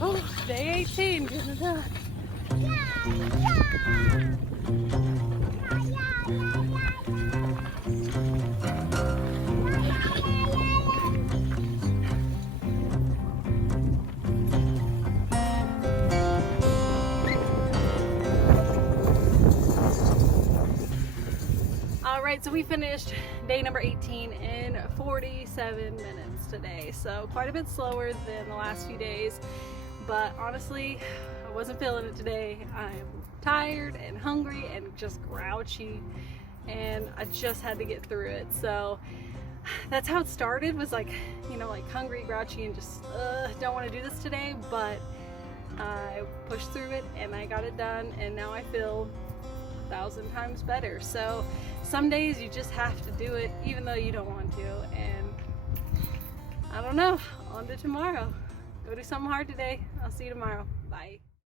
Oh, day 18, getting it done. Alright, so we finished day number 18 in 47 minutes today. So quite a bit slower than the last few days, but honestly, I wasn't feeling it today. I'm tired and hungry and just grouchy, and I just had to get through it. So that's how it started, was like, you know, like hungry, grouchy, and just don't want to do this today, but I pushed through it and I got it done, and now I feel 1,000 times better. So some days you just have to do it even though you don't want to, and I don't know, on to tomorrow. Go do something hard today. I'll see you tomorrow. Bye.